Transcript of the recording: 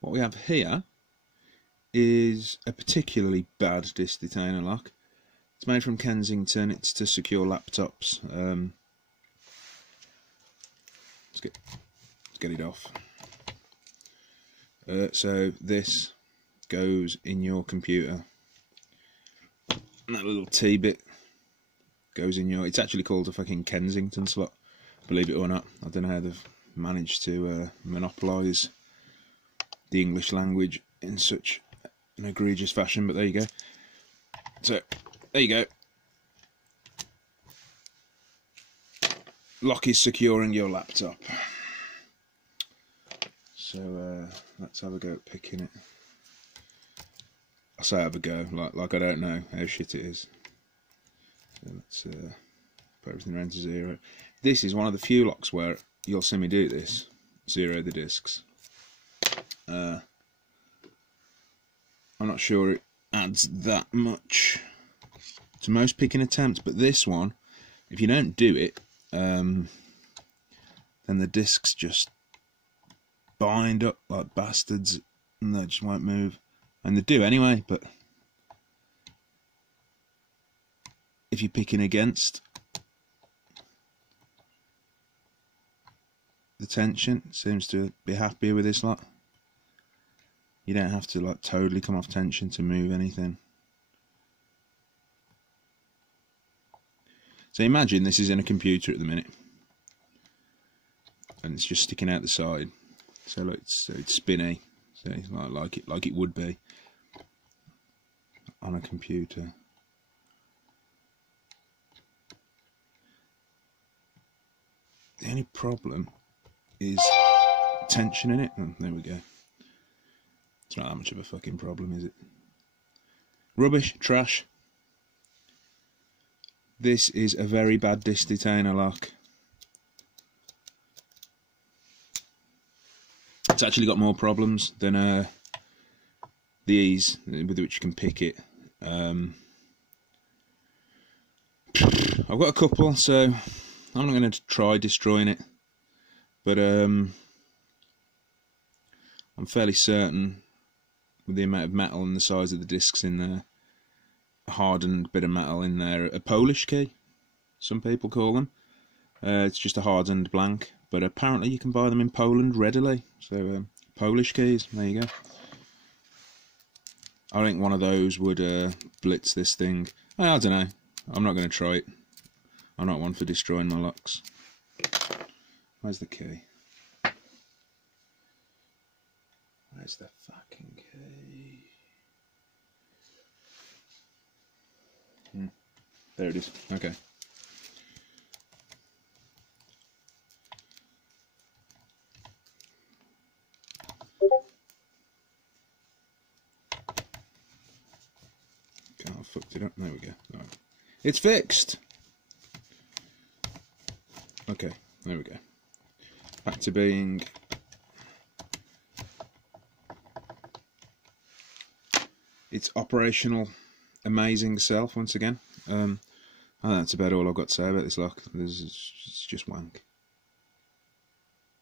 What we have here is a particularly bad disc detainer lock. It's made from Kensington. It's to secure laptops. Let's get it off. So this goes in your computer, and that little T bit goes in your. It's actually called a fucking Kensington slot, believe it or not. I don't know how they've managed to monopolise the English language in such an egregious fashion, but there you go. So there you go. Lock is securing your laptop. So let's have a go at picking it. I say have a go, like I don't know how shit it is. So let's put everything around to 0. This is one of the few locks where you'll see me do this. 0 the discs. I'm not sure it adds that much to most picking attempts, but this one, if you don't do it, then the discs just bind up like bastards and they just won't move. And they do anyway, but if you're picking against the tension, it seems to be happier with this lot. You don't have to like totally come off tension to move anything. So imagine this is in a computer at the minute, and it's just sticking out the side. So look, it's spinny, so it's like it would be on a computer. The only problem is tension in it. Oh, there we go. It's not that much of a fucking problem, is it? Rubbish, trash. This is a very bad disc detainer lock. It's actually got more problems than the ease with which you can pick it. I've got a couple, so I'm not going to try destroying it, but I'm fairly certain with the amount of metal and the size of the discs in there, a hardened bit of metal in there, a Polish key, some people call them. It's just a hardened blank, but apparently you can buy them in Poland readily. So Polish keys, there you go. I think one of those would blitz this thing. I don't know. I'm not going to try it. I'm not one for destroying my locks. Where's the key? Where's the fucking key? There it is. Okay. Okay, I fucked it up. There we go. Right. It's fixed. Okay, there we go. Back to being its operational, amazing self once again. I think that's about all I've got to say about this lock. It's just wank.